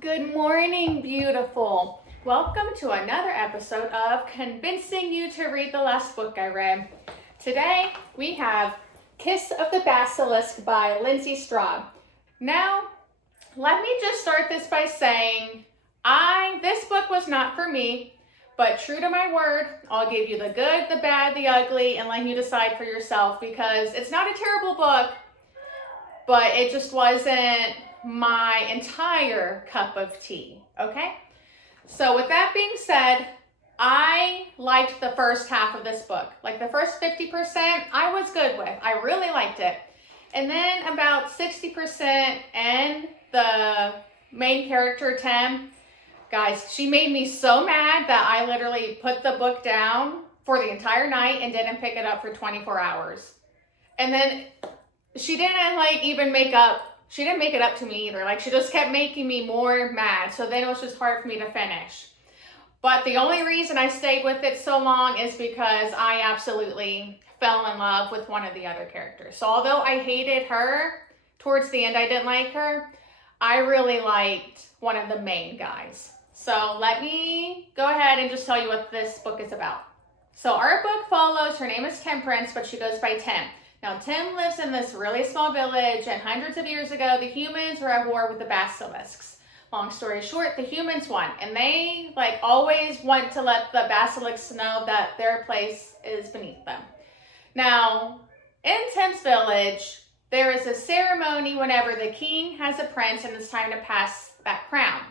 Good morning, beautiful. Welcome to another episode of Convincing You to Read the Last Book I Read. Today, we have Kiss of the Basilisk by Lindsay Straube. Now, let me just start this by saying, this book was not for me, but true to my word, I'll give you the good, the bad, the ugly, and let you decide for yourself because it's not a terrible book, but it just wasn't my entire cup of tea, okay? So with that being said, I liked the first half of this book. Like the first 50%, I was good with. I really liked it. And then about 60% and the main character, Tim, guys, she made me so mad that I literally put the book down for the entire night and didn't pick it up for 24 hours. And then she didn't even make it up to me either. Like she just kept making me more mad. So then it was just hard for me to finish. But the only reason I stayed with it so long is because I absolutely fell in love with one of the other characters. So although I hated her, towards the end I didn't like her, I really liked one of the main guys. So let me go ahead and just tell you what this book is about. So our book follows, her name is Temperance, but she goes by Tim. Now, Tim lives in this really small village, and hundreds of years ago, the humans were at war with the basilisks. Long story short, the humans won, and they always want to let the basilisks know that their place is beneath them. Now, in Tim's village, there is a ceremony whenever the king has a prince and it's time to pass that crown.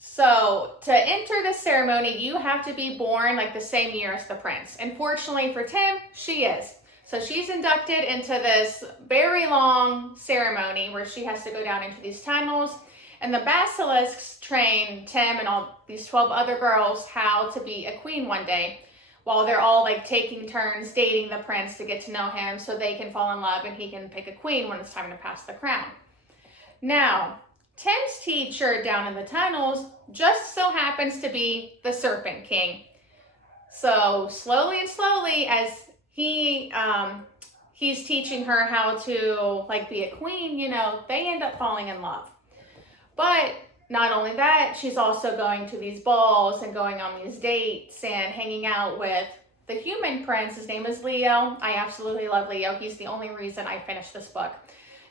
So to enter the ceremony, you have to be born the same year as the prince. And fortunately for Tim, she is. So she's inducted into this very long ceremony where she has to go down into these tunnels. And the basilisks train Tim and all these 12 other girls how to be a queen one day while they're all taking turns dating the prince to get to know him so they can fall in love and he can pick a queen when it's time to pass the crown. Now, Tim's teacher down in the tunnels just so happens to be the Serpent King. So slowly as he's teaching her how to be a queen, they end up falling in love. But not only that, she's also going to these balls and going on these dates and hanging out with the human prince. His name is Leo. I absolutely love Leo. He's the only reason I finished this book.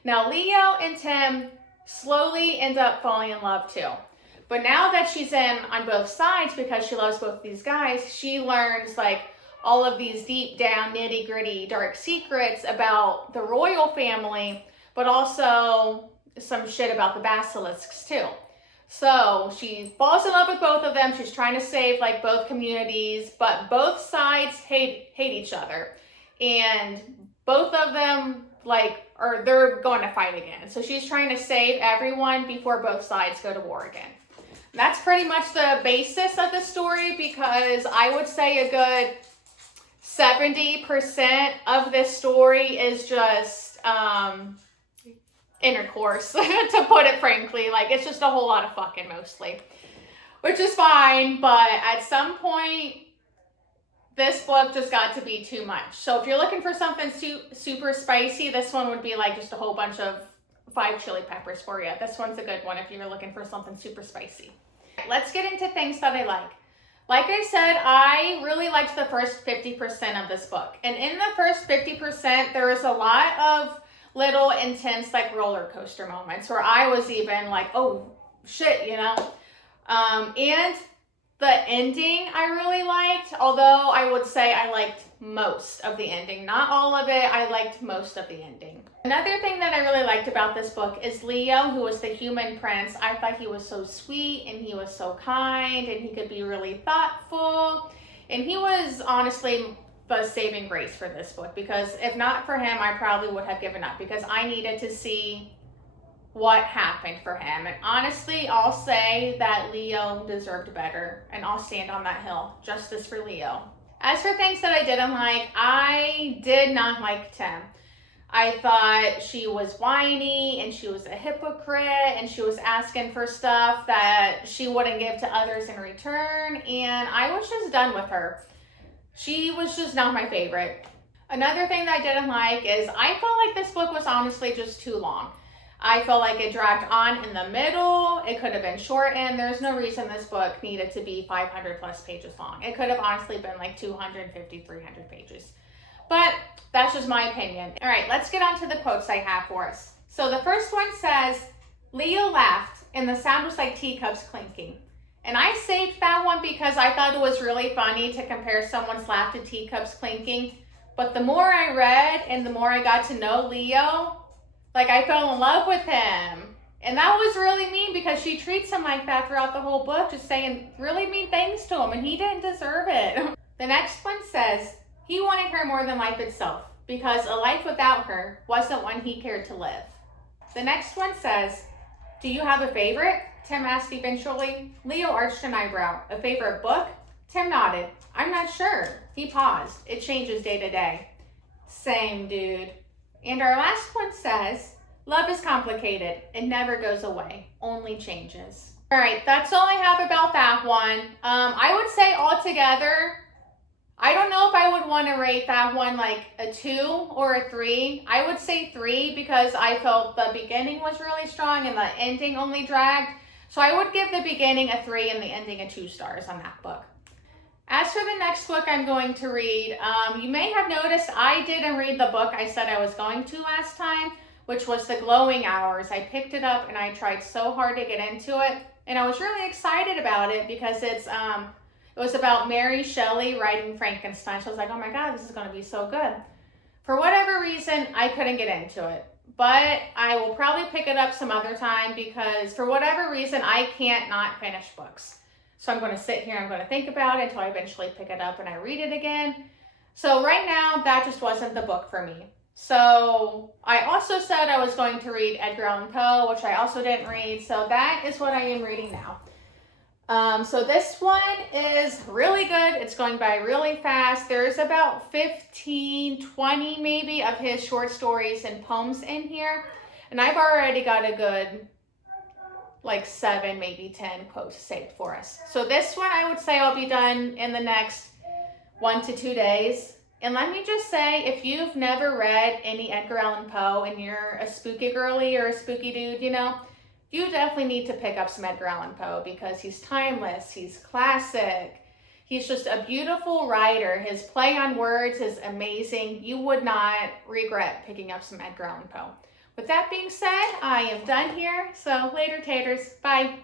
Now, Leo and Tim slowly end up falling in love too. But now that she's in on both sides because she loves both these guys, she learns all of these deep down nitty gritty dark secrets about the royal family, but also some shit about the basilisks too. So she falls in love with both of them. She's trying to save both communities, but both sides hate each other. And both of them they're going to fight again. So she's trying to save everyone before both sides go to war again. That's pretty much the basis of the story because I would say a good 70% of this story is just intercourse, to put it frankly. It's just a whole lot of fucking mostly, which is fine, but at some point, this book just got to be too much. So if you're looking for something super spicy, this one would be just a whole bunch of 5 chili peppers for you. This one's a good one if you're looking for something super spicy. Let's get into things that I like. Like I said, I really liked the first 50% of this book. And in the first 50%, there was a lot of little intense roller coaster moments where I was even oh shit, and the ending I really liked, although I would say I liked most of the ending. Not all of it, I liked most of the ending. Another thing that I really liked about this book is Leo, who was the human prince. I thought he was so sweet and he was so kind and he could be really thoughtful. And he was honestly the saving grace for this book because if not for him, I probably would have given up because I needed to see what happened for him. And honestly, I'll say that Leo deserved better and I'll stand on that hill. Justice for Leo. As for things that I didn't like, I did not like Tim. I thought she was whiny and she was a hypocrite and she was asking for stuff that she wouldn't give to others in return, and I was just done with her. She was just not my favorite. Another thing that I didn't like is I felt like this book was honestly just too long. I feel like it dragged on in the middle. It could have been shortened. There's no reason this book needed to be 500 plus pages long. It could have honestly been like 250, 300 pages. But that's just my opinion. All right, let's get on to the quotes I have for us. So the first one says, Leo laughed and the sound was like teacups clinking. And I saved that one because I thought it was really funny to compare someone's laugh to teacups clinking. But the more I read and the more I got to know Leo, like I fell in love with him. And that was really mean because she treats him like that throughout the whole book, just saying really mean things to him, and he didn't deserve it. The next one says, he wanted her more than life itself because a life without her wasn't one he cared to live. The next one says, do you have a favorite? Tim asked eventually. Leo arched an eyebrow. A favorite book? Tim nodded. I'm not sure. He paused. It changes day to day. Same, dude. And our last one says, love is complicated. It never goes away, only changes. All right, that's all I have about that one. I would say altogether, I don't know if I would want to rate that one like a 2 or a 3. I would say 3 because I felt the beginning was really strong and the ending only dragged. So I would give the beginning a 3 and the ending a 2 stars on that book. As for the next book I'm going to read, you may have noticed I didn't read the book I said I was going to last time, which was The Glowing Hours. I picked it up and I tried so hard to get into it, and I was really excited about it because it was about Mary Shelley writing Frankenstein. So I was like, oh my God, this is going to be so good. For whatever reason, I couldn't get into it, but I will probably pick it up some other time because for whatever reason, I can't not finish books. So I'm going to sit here, I'm going to think about it until I eventually pick it up and I read it again. So right now, that just wasn't the book for me. So I also said I was going to read Edgar Allan Poe, which I also didn't read. So that is what I am reading now. So this one is really good. It's going by really fast. There's about 15, 20 maybe of his short stories and poems in here. And I've already got a good like 7, maybe 10 quotes saved for us. So this one I would say I'll be done in the next 1 to 2 days. And let me just say, if you've never read any Edgar Allan Poe and you're a spooky girly or a spooky dude, you know, you definitely need to pick up some Edgar Allan Poe because he's timeless, he's classic, he's just a beautiful writer. His play on words is amazing. You would not regret picking up some Edgar Allan Poe. With that being said, I am done here. So later, taters. Bye.